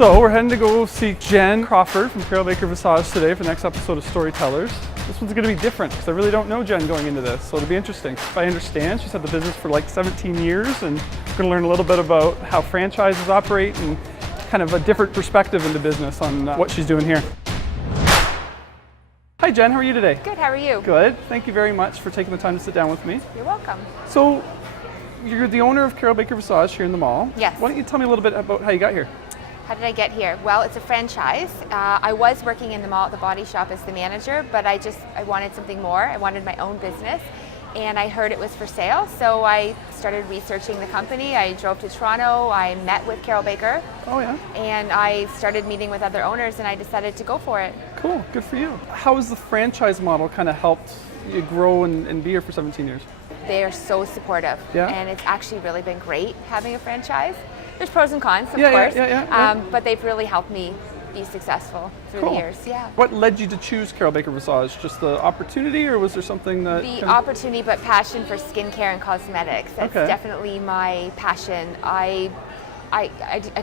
So we're heading to go see Jenn Crawford from Caryl Baker Visage today for the next episode of Storytellers. This one's going to be different because I really don't know Jenn going into this, so it'll be interesting. If I understand, she's had the business for like 17 years, and we're going to learn a little bit about how franchises operate and kind of a different perspective into business on what she's doing here. Hi Jenn, how are you today? Good, how are you? Good. Thank you very much for taking the time to sit down with me. You're welcome. So, you're the owner of Caryl Baker Visage here in the mall. Yes. Why don't you tell me a little bit about how you got here? How did I get here? Well, it's a franchise. I was working in the mall at the body shop as the manager, but I wanted something more. I wanted my own business, and I heard it was for sale, so I started researching the company. I drove to Toronto, I met with Caryl Baker. Oh yeah. And I started meeting with other owners, and I decided to go for it. Cool, good for you. How has the franchise model kind of helped you grow and be here for 17 years? They are so supportive, and it's actually really been great having a franchise. There's pros and cons, of course, but they've really helped me be successful through the years. Yeah. What led you to choose Caryl Baker Visage? Just the opportunity, or was there something that... The opportunity, but passion for skincare and cosmetics. That's definitely my passion. I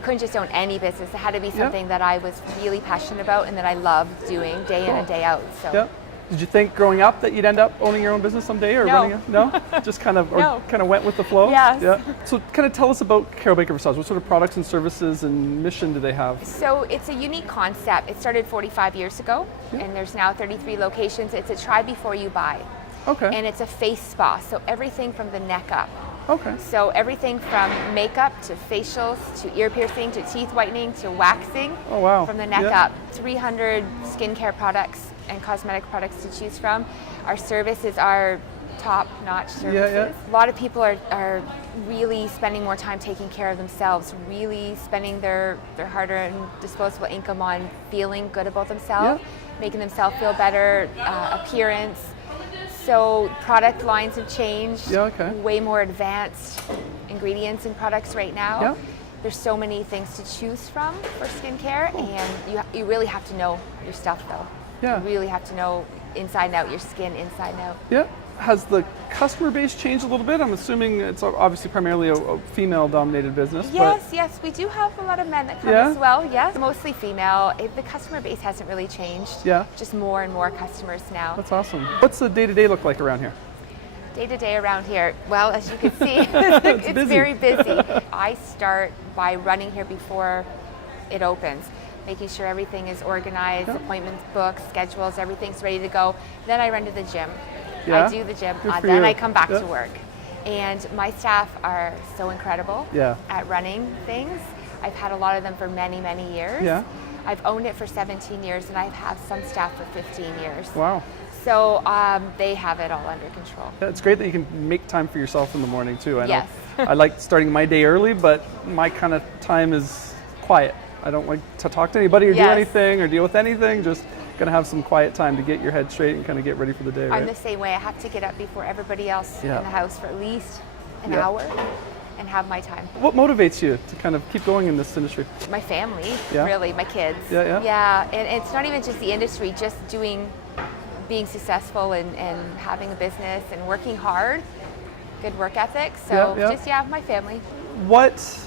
couldn't just own any business. It had to be something that I was really passionate about and that I loved doing day in and day out. So. Yeah. Did you think growing up that you'd end up owning your own business someday, or running it? No, just kind of went with the flow. Yes. Yeah. So, kind of tell us about Caryl Baker Visage. What sort of products and services and mission do they have? So it's a unique concept. It started 45 years ago, and there's now 33 locations. It's a try before you buy. Okay. And it's a face spa, so everything from the neck up. Okay. So everything from makeup to facials to ear piercing to teeth whitening to waxing. Oh wow. From the neck up. 300 skincare products and cosmetic products to choose from. Our services are top-notch services. A lot of people are really spending more time taking care of themselves, really spending their hard-earned disposable income on feeling good about themselves, making themselves feel better, appearance. So product lines have changed, way more advanced ingredients in products right now. There's so many things to choose from for skincare, and you really have to know your stuff though. You really have to know inside and out, your skin inside and out. Yeah. Has the customer base changed a little bit? I'm assuming it's obviously primarily a female-dominated business. Yes, we do have a lot of men that come as well. Yes, mostly female. The customer base hasn't really changed. Just more and more customers now. That's awesome. What's the day-to-day look like around here? Day-to-day around here, well, as you can see, it's very busy. I start by running here before it opens, making sure everything is organized, appointments booked, schedules, everything's ready to go. Then I run to the gym. I do the gym, then I come back to work. And my staff are so incredible at running things. I've had a lot of them for many, many years. I've owned it for 17 years, and I've had some staff for 15 years. Wow. So they have it all under control. Yeah, it's great that you can make time for yourself in the morning too. I know I like starting my day early, but my kind of time is quiet. I don't like to talk to anybody or do anything or deal with anything. Just gonna have some quiet time to get your head straight and kind of get ready for the day. I'm the same way. I have to get up before everybody else in the house for at least an hour and have my time. What motivates you to kind of keep going in this industry? My family, really, my kids. And it's not even just the industry, just being successful and having a business and working hard, good work ethic. So my family. What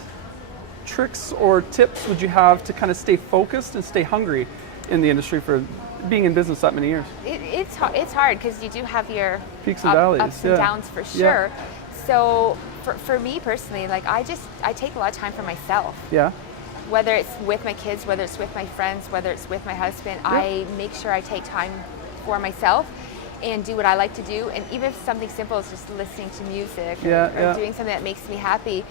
tricks or tips would you have to kind of stay focused and stay hungry in the industry for being in business that many years? It's hard because you do have your peaks and valleys, ups and downs for sure. So for me personally, like I take a lot of time for myself. Whether it's with my kids, whether it's with my friends, whether it's with my husband, I make sure I take time for myself and do what I like to do. And even if something simple is just listening to music or doing something that makes me happy,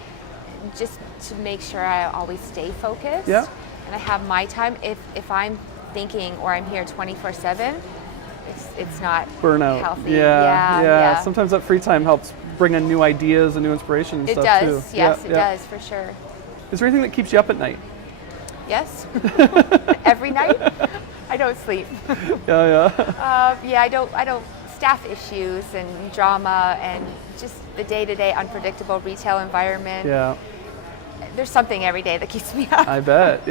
just to make sure I always stay focused and I have my time. If I'm thinking or I'm here 24/7, it's not burnout. Healthy. Sometimes that free time helps bring in new ideas and new inspiration and stuff too. Yes, it does for sure. Is there anything that keeps you up at night? Yes. Every night. I don't sleep. I don't. Staff issues and drama and just the day-to-day unpredictable retail environment. There's something every day that keeps me up. I bet.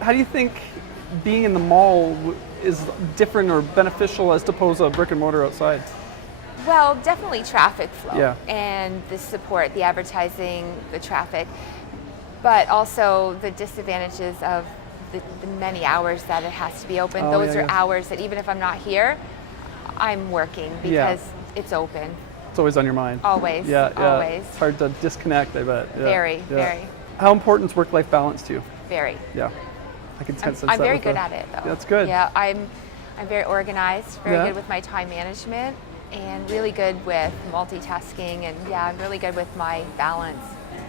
How do you think being in the mall is different or beneficial as opposed to a brick and mortar outside? Well, definitely traffic flow and the support, the advertising, the traffic. but also the disadvantages of the many hours that it has to be open. Oh, Those yeah, are yeah. hours that even if I'm not here, I'm working because it's open. It's always on your mind. Always. Yeah, yeah. Always. It's hard to disconnect, I bet. Yeah, Very, yeah. very. How important is work-life balance to you? Very. Yeah. I can sense that. I'm very good at it, though. That's good. Yeah, I'm very organized, very Yeah. good with my time management, and really good with multitasking, and yeah, I'm really good with my balance.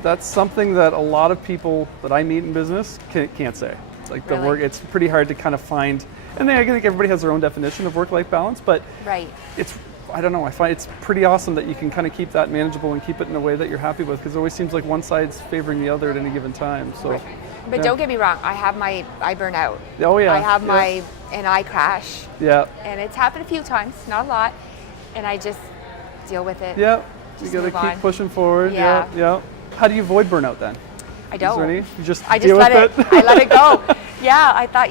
That's something that a lot of people that I meet in business can't say. Like the Really? work, it's pretty hard to kind of find, and I think everybody has their own definition of work-life balance, but Right. I don't know, I find it's pretty awesome that you can kind of keep that manageable and keep it in a way that you're happy with, because it always seems like one side's favoring the other at any given time. So, Right. But yeah. don't get me wrong, I burn out. Oh yeah. I have yeah. and I crash. Yeah. And it's happened a few times, not a lot, and I just deal with it. Yeah. Just You got to move keep on. pushing forward. Yeah. Yeah. How do you avoid burnout then? I Is there don't. any? You just I deal just with let it. I let it go. Yeah, I thought,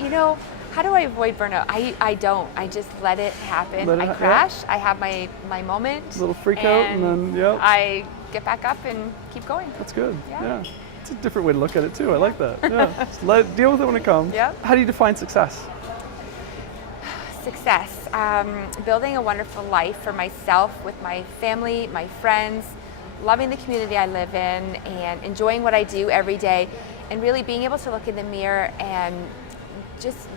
how do I avoid burnout? I don't. I just let it happen. Let it I yeah. crash. I have my moment. A little freak out and then, yeah. I get back up and keep going. That's good. Yeah. Yeah. It's a different way to look at it too. I like that. Yeah. Just deal with it when it comes. Yeah. How do you define success? Success. Building a wonderful life for myself, with my family, my friends, loving the community I live in, and enjoying what I do every day, and really being able to look in the mirror and just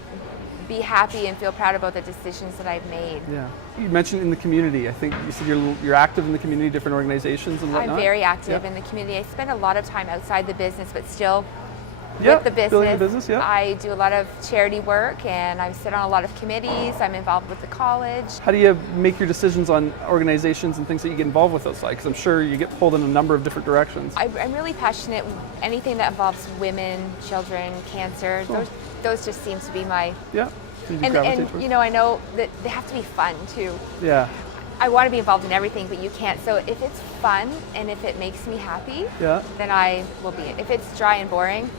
be happy and feel proud about the decisions that I've made. Yeah. You mentioned in the community. I think you said you're active in the community, different organizations and whatnot. I'm very active Yeah. in the community. I spend a lot of time outside the business, but still Yeah, with the business. building the business, yeah. I do a lot of charity work, and I sit on a lot of committees. I'm involved with the college. How do you make your decisions on organizations and things that you get involved with outside? Because I'm sure you get pulled in a number of different directions. I'm really passionate. Anything that involves women, children, cancer, Cool. those just seems to be my. Yeah. So you And gravitate towards- I know that they have to be fun too. Yeah. I want to be involved in everything, but you can't. So if it's fun and if it makes me happy, Yeah. then I will be it. If it's dry and boring,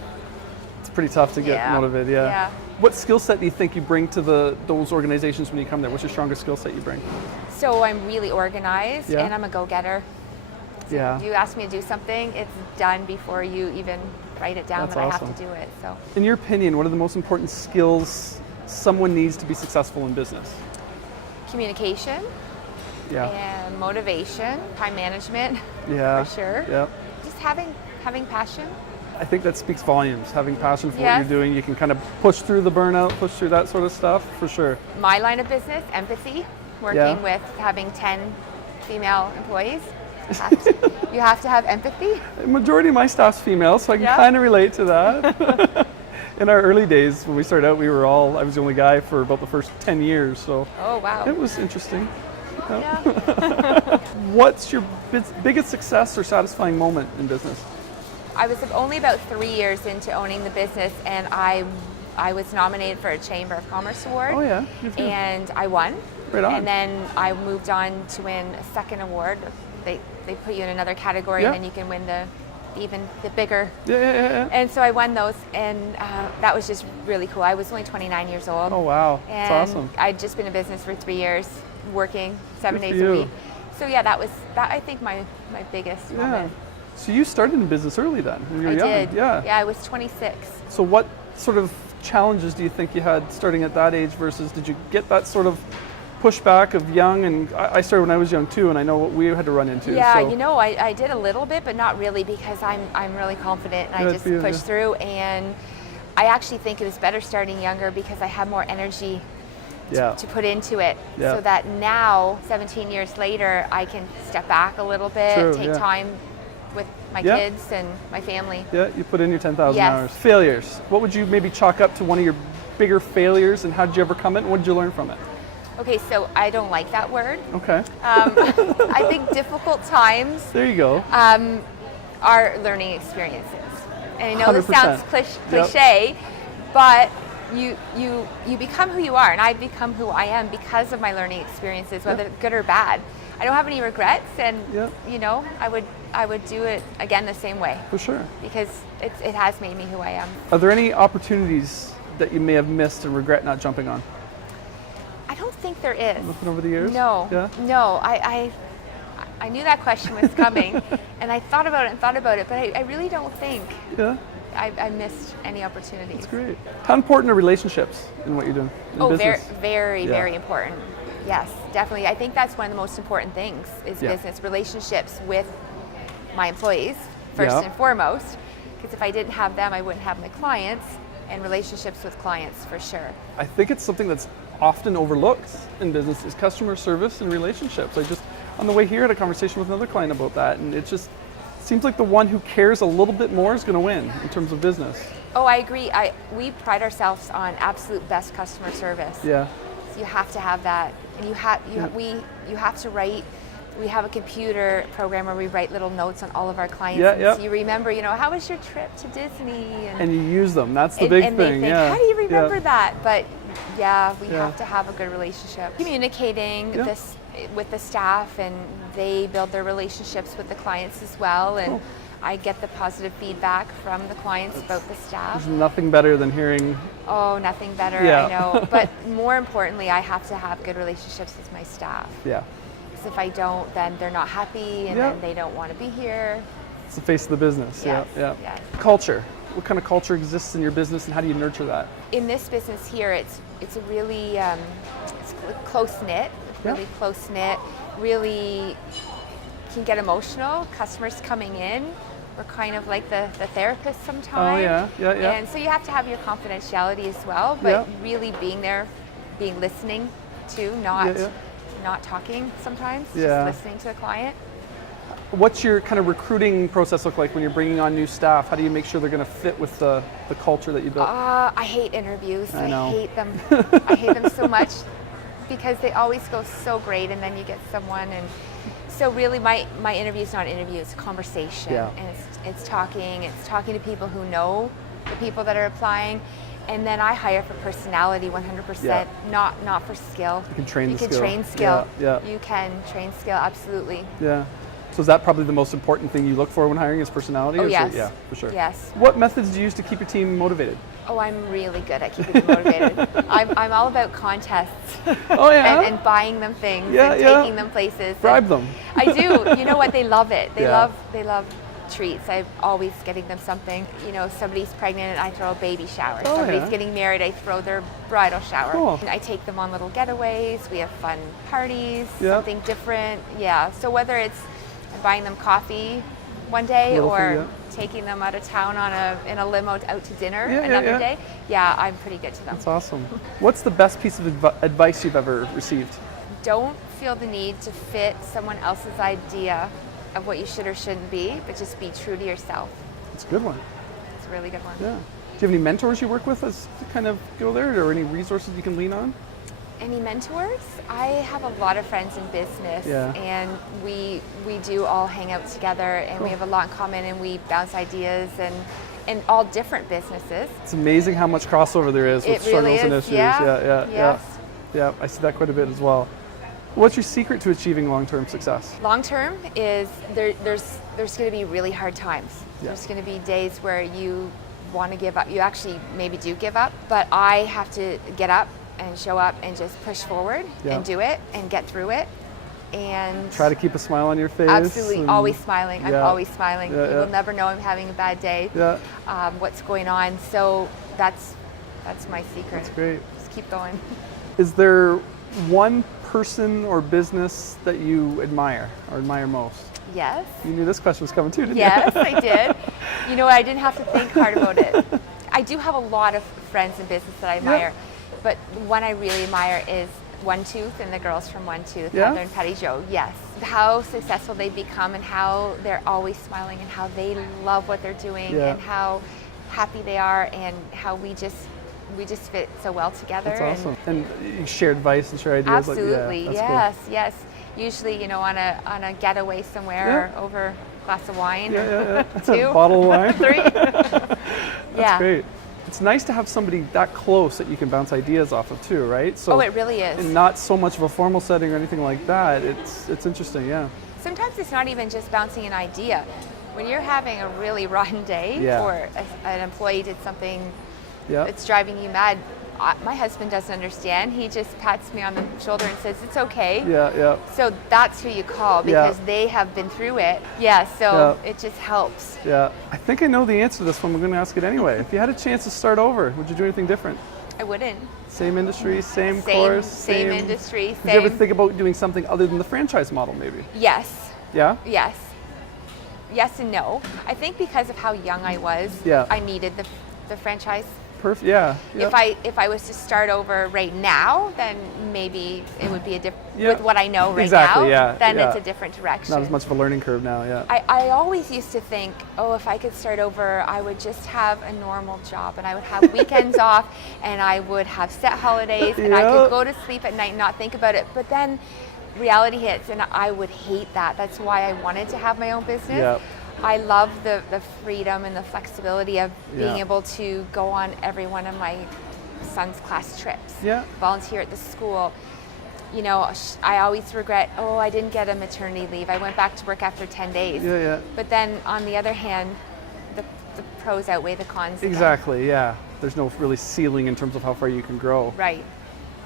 It's pretty tough to get Yeah. motivated. Yeah. Yeah. What skill set do you think you bring to those organizations when you come there? What's your strongest skill set you bring? so I'm really organized Yeah. and I'm a go-getter. Yeah. You ask me to do something, it's done before you even write it down That's that I awesome. have to do it. So In your opinion, what are the most important skills someone needs to be successful in business? communication Yeah. and motivation, time management, Yeah. for sure. Yeah. Just having passion. I think that speaks volumes. Having passion for what Yes. you're doing, you can kind of push through the burnout, push through that sort of stuff, for sure. My line of business, empathy, working Yeah. with having 10 female employees. You have to have empathy. The majority of my staff's female, so I can Yeah. kind of relate to that. In our early days, when we started out, I was the only guy for about the first 10 years, so Oh, wow. it was interesting. Yeah. What's your biggest success or satisfying moment in business? I was only about 3 years into owning the business, and I was nominated for a Chamber of Commerce award. Oh yeah, good for you. And I won. Right on. And then I moved on to win a second award. They put you in another category, Yeah. and then you can win the bigger. Yeah. And so I won those, and that was just really cool. I was only 29 years old. Oh wow, And that's awesome. I'd just been in business for 3 years, working 7 Good for days a you. week. So yeah, that I think my biggest Yeah. moment. So you started in business early then, when you were I young. did. Yeah. Yeah, I was 26. So what sort of challenges do you think you had starting at that age versus did you get that sort of pushback of young? And I started when I was young too, and I know what we had to run into. Yeah, so. I did a little bit, but not really, because I'm really confident and I Good just for you, pushed yeah. through. And I actually think it was better starting younger because I have more energy Yeah. to put into it, Yeah. so that now, 17 years later, I can step back a little bit, True, take yeah. time with my Yeah. kids and my family. Yeah, you put in your 10,000 Yes. hours. Failures. What would you maybe chalk up to one of your bigger failures, and how did you overcome it, and what did you learn from it? Okay, so I don't like that word. Okay. I think difficult times There you go. are learning experiences. And I know this 100%. sounds cliche, but you become who you are, and I become who I am because of my learning experiences, whether good or bad. I don't have any regrets, and Yeah. I would do it again the same way, For sure. because it has made me who I am. Are there any opportunities that you may have missed and regret not jumping on? I don't think there is. Looking over the years? No, Yeah. no. I knew that question was coming, and I thought about it, but I really don't think I missed any opportunities. That's great. How important are relationships in what you're doing in business? Very important. Yes, definitely. I think that's one of the most important things is business relationships with my employees, first and foremost, because if I didn't have them, I wouldn't have my clients, and relationships with clients for sure. I think it's something that's often overlooked in business is customer service and relationships. I just, on the way here, had a conversation with another client about that, and it just seems like the one who cares a little bit more is going to win in terms of business. Oh, I agree. We pride ourselves on absolute best customer service. Yeah. So you have to have that, and you have to write. We have a computer program where we write little notes on all of our clients. So you remember, how was your trip to Disney? And you use them. That's the big thing. They think, how do you remember that? But we have to have a good relationship. Communicating this with the staff, and they build their relationships with the clients as well. And I get the positive feedback from the clients about the staff. There's nothing better than hearing. Oh, nothing better, I know. But more importantly, I have to have good relationships with my staff. Yeah. If I don't, then they're not happy, and then they don't want to be here. It's the face of the business. Yes. Yeah. Culture. What kind of culture exists in your business, and how do you nurture that? In this business here, it's a really it's close knit. Really close knit. Really can get emotional. Customers coming in, we're kind of like the therapist sometimes. Oh yeah. And so you have to have your confidentiality as well, but really being there, listening to, not talking sometimes, just listening to the client. What's your kind of recruiting process look like when you're bringing on new staff? How do you make sure they're going to fit with the culture that you built? I hate interviews. I know. I hate them. I hate them so much because they always go so great, and then you get someone, and so really my interview is not an interview, it's a conversation. And it's talking to people who know the people that are applying. And then I hire for personality 100%, not for skill. You can train skill. You can train skill, absolutely. Yeah. So is that probably the most important thing you look for when hiring is personality? Oh, yes. Yeah, for sure. Yes. What methods do you use to keep your team motivated? Oh, I'm really good at keeping them motivated. I'm all about contests. Oh, yeah? and buying them things and taking them places. Bribe them. I do. You know what? They love it. They love treats. I'm always getting them something. Somebody's pregnant and I throw a baby shower. Somebody's getting married, I throw their bridal shower. Cool. And I take them on little getaways. We have fun parties, something different. Yeah. So whether it's buying them coffee one day or taking them out of town in a limo out to dinner another day, I'm pretty good to them. That's awesome. What's the best piece of advice you've ever received? Don't feel the need to fit someone else's idea of what you should or shouldn't be, but just be true to yourself. That's a good one. It's a really good one. Yeah. Do you have any mentors you work with as to kind of go there, or any resources you can lean on? Any mentors? I have a lot of friends in business, and we do all hang out together, and we have a lot in common, and we bounce ideas and all different businesses. It's amazing how much crossover there is with struggles and issues. Yeah, I see that quite a bit as well. What's your secret to achieving long-term success? Long-term is there's going to be really hard times. There's going to be days where you want to give up. You actually maybe do give up, but I have to get up and show up and just push forward and do it and get through it. And try to keep a smile on your face. Absolutely, always smiling. I'm always smiling. You will never know I'm having a bad day. What's going on? So that's my secret. That's great. Just keep going. Is there one person or business that you admire or admire most? Yes. You knew this question was coming too, didn't you? Yes, I did. I didn't have to think hard about it. I do have a lot of friends in business that I admire, but one I really admire is One Tooth and the girls from One Tooth, Heather and Patty Jo. Yes. How successful they've become and how they're always smiling and how they love what they're doing and how happy they are and how we just fit so well together. That's awesome. And you share advice and share ideas. Absolutely. Cool. Yes. Usually, on a getaway somewhere over a glass of wine. Two. A bottle of wine. 3. That's great. It's nice to have somebody that close that you can bounce ideas off of too, right? So it really is. And not so much of a formal setting or anything like that. It's interesting, Sometimes it's not even just bouncing an idea. When you're having a really rotten day or an employee did something that's driving you mad, my husband doesn't understand. He just pats me on the shoulder and says, it's okay. Yeah, yeah. So that's who you call because they have been through it. Yeah, so it just helps. Yeah. I think I know the answer to this one. I'm going to ask it anyway. If you had a chance to start over, would you do anything different? I wouldn't. Same industry, same course? Same industry. Did you ever think about doing something other than the franchise model maybe? Yes. Yeah? Yes. Yes and no. I think because of how young I was, I needed the franchise. Perfect. Yeah. If I was to start over right now, then maybe it would be a different. With what I know right now, then it's a different direction. Not as much of a learning curve now. Yeah. I always used to think, oh, if I could start over, I would just have a normal job, and I would have weekends off, and I would have set holidays, and I could go to sleep at night and not think about it. But then reality hits, and I would hate that. That's why I wanted to have my own business. Yep. I love the freedom and the flexibility of being able to go on every one of my son's class trips, volunteer at the school. You know, I always regret, oh, I didn't get a maternity leave. I went back to work after 10 days. But then on the other hand, the pros outweigh the cons. Exactly, yeah. There's no really ceiling in terms of how far you can grow. Right.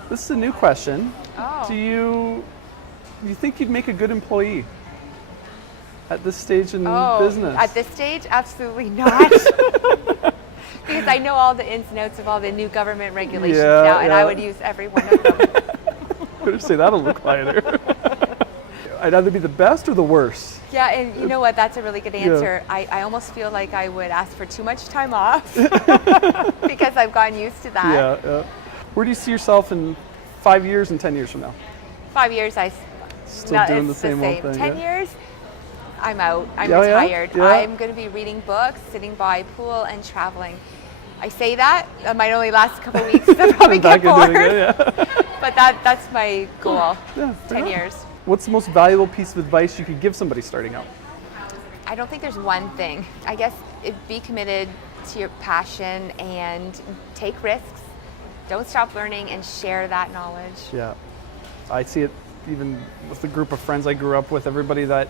This is a new question. Oh. Do you think you'd make a good employee? At this stage in business? At this stage, absolutely not. Because I know all the ins and outs of all the new government regulations now, and I would use every one of them. I'm going to say that'll look quieter. I'd either be the best or the worst. Yeah, and you know what? That's a really good answer. I almost feel like I would ask for too much time off because I've gotten used to that. Yeah. Where do you see yourself in 5 years and 10 years from now? 5 years, still doing the same old thing. 10 years, I'm out. I'm retired. Yeah. I'm going to be reading books, sitting by a pool, and traveling. I say that might only last a couple of weeks. I'll probably get bored. But that's my goal. 10 years. What's the most valuable piece of advice you could give somebody starting out? I don't think there's one thing. I guess be committed to your passion and take risks. Don't stop learning and share that knowledge. Yeah. I see it even with the group of friends I grew up with, everybody that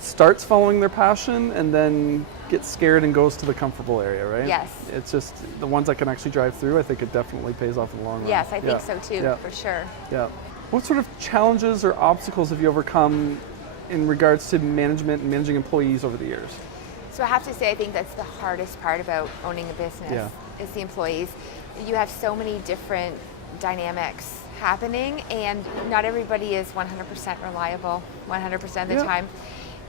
starts following their passion and then gets scared and goes to the comfortable area, right? Yes. It's just the ones that can actually drive through, I think it definitely pays off in the long run. Yes, I think so too, for sure. Yeah. What sort of challenges or obstacles have you overcome in regards to management and managing employees over the years? So I have to say, I think that's the hardest part about owning a business is the employees. You have so many different dynamics happening, and not everybody is 100% reliable 100% of the time.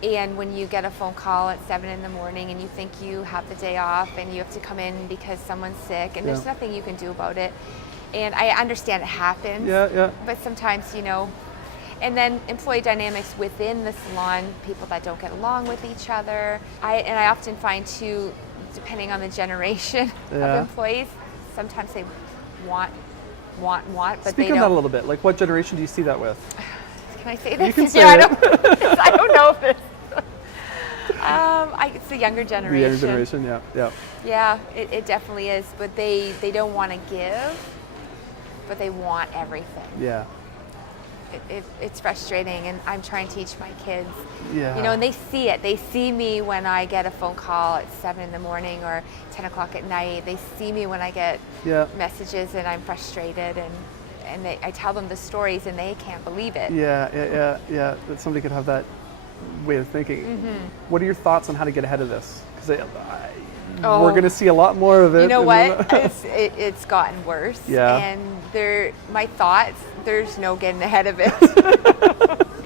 And when you get a phone call at 7 in the morning and you think you have the day off and you have to come in because someone's sick and there's nothing you can do about it. And I understand it happens, but sometimes, you know, and then employee dynamics within the salon, people that don't get along with each other. I often find too, depending on the generation of employees, sometimes they want, but Speak they on don't. that a little bit. Like, what generation do you see that with? Can I say this? You can say I it. I don't know if it's. It's the younger generation. The younger generation, yeah. Yeah, it definitely is. But they don't want to give, but they want everything. Yeah. It's frustrating, and I'm trying to teach my kids. Yeah. You know, and they see it. They see me when I get a phone call at 7 in the morning or 10 o'clock at night. They see me when I get messages and I'm frustrated, and I tell them the stories and they can't believe it. Yeah. That somebody could have that way of thinking. Mm-hmm. What are your thoughts on how to get ahead of this? Because we're going to see a lot more of it. You know what? It's gotten worse. Yeah. And my thoughts, there's no getting ahead of it.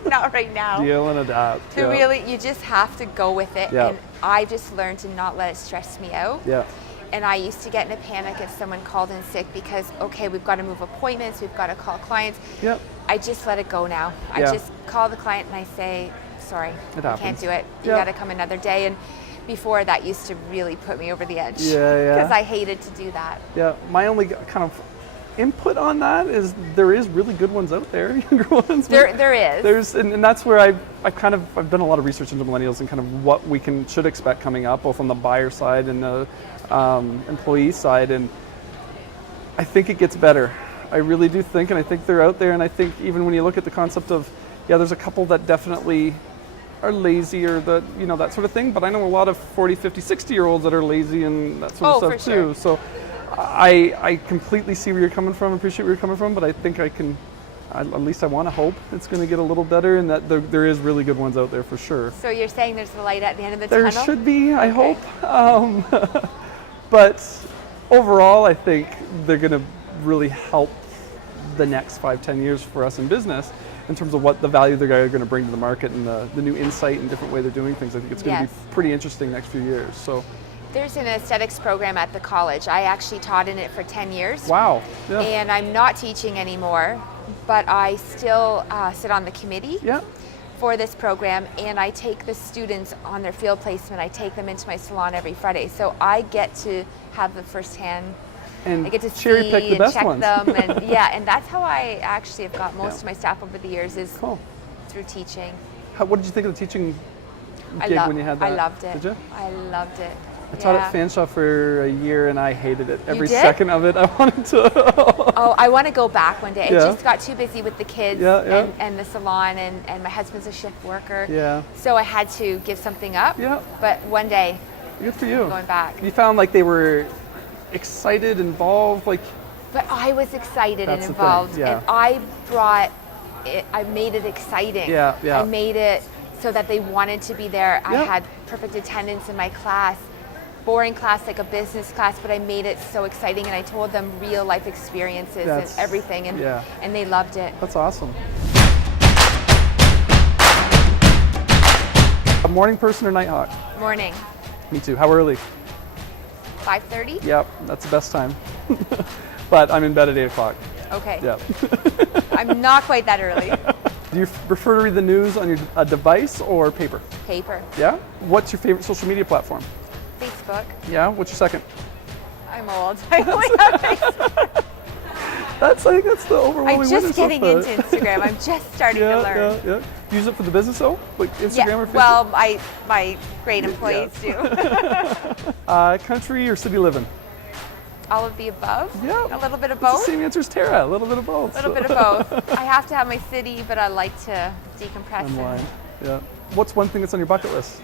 Not right now. Deal and adapt. Really, you just have to go with it. Yeah. And I just learned to not let it stress me out. Yeah. And I used to get in a panic if someone called in sick because, okay, we've got to move appointments, we've got to call clients. Yep. I just let it go now. I just call the client and I say, sorry, I can't do it. You got to come another day. And before, that used to really put me over the edge. Because I hated to do that. Yeah, my only kind of input on that is there is really good ones out there, younger ones. There is. And that's where I've done a lot of research into millennials and kind of what we should expect coming up, both on the buyer side and the employee side, and I think it gets better. I really do think, and I think they're out there, and I think even when you look at the concept of, there's a couple that definitely are lazy or that sort of thing, but I know a lot of 40, 50, 60-year-olds that are lazy and that sort of stuff too. Sure. So I completely see where you're coming from, appreciate where you're coming from, but I think at least I want to hope it's going to get a little better, and that there is really good ones out there for sure. So you're saying there's a light at the end of the There tunnel? should be, I hope. But overall, I think they're going to really help the next 5-10 years for us in business in terms of what the value they're going to bring to the market and the new insight and different way they're doing things. I think it's going to be pretty interesting next few years. So. There's an aesthetics program at the college. I actually taught in it for 10 years. Wow. Yeah. And I'm not teaching anymore, but I still sit on the committee for this program, and I take the students on their field placement. I take them into my salon every Friday. So I get to have the firsthand, and I get to cherry see pick the and best check ones. them. And and that's how I actually have got most of my staff over the years is through teaching. What did you think of the teaching gig when you had that? I loved it. Did you? I loved it. I taught at Fanshawe for a year and I hated it. Every did? second of it I wanted to. I want to go back one day. I just got too busy with the kids and the salon, and my husband's a shift worker. Yeah. So I had to give something up. Yeah. But one day, good for you. I'm going back. You found like they were excited, involved, like. But I was excited and That's the involved, thing, yeah. and I brought it. I made it exciting. Yeah. I made it so that they wanted to be there. Yeah. I had perfect attendance in my class. Boring class, like a business class, but I made it so exciting, and I told them real life experiences and everything, and they loved it. That's awesome. A morning person or night hawk? Morning. Me too. How early? 5:30? Yep, that's the best time. But I'm in bed at 8 o'clock. Okay. Yep. I'm not quite that early. Do you prefer to read the news on your device or paper? Paper. Yeah? What's your favorite social media platform? Facebook. Yeah? What's your second? I'm old. I only have Facebook. I think that's the overwhelming I'm just getting into Instagram. I'm just starting to learn. Yeah. Use it for the business though? Like Instagram or Facebook? Well, my great employees do. Country or city living? All of the above? Yeah. A little bit of It's both? the same answer as Tara. A little bit of both. A little bit of both. I have to have my city, but I like to decompress Unwind. Yeah. What's one thing that's on your bucket list?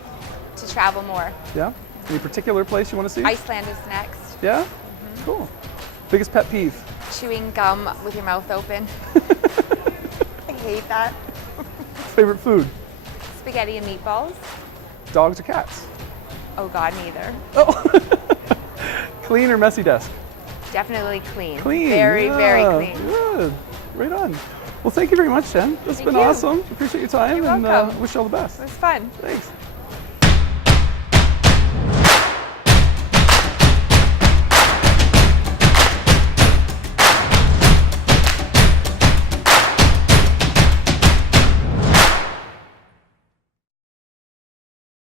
to travel more. Yeah? Any particular place you want to see? Iceland is next. Yeah? Cool. Biggest pet peeve? Chewing gum with your mouth open. I hate that. Favorite food? Spaghetti and meatballs. Dogs or cats? Oh God, neither. Oh. Clean or messy desk? Definitely clean. Clean. Very, very yeah, clean. Good. Right on. Well, thank you very much, Jenn. This has been awesome. Appreciate your time. You're and welcome. wish you all the best. It was fun. Thanks.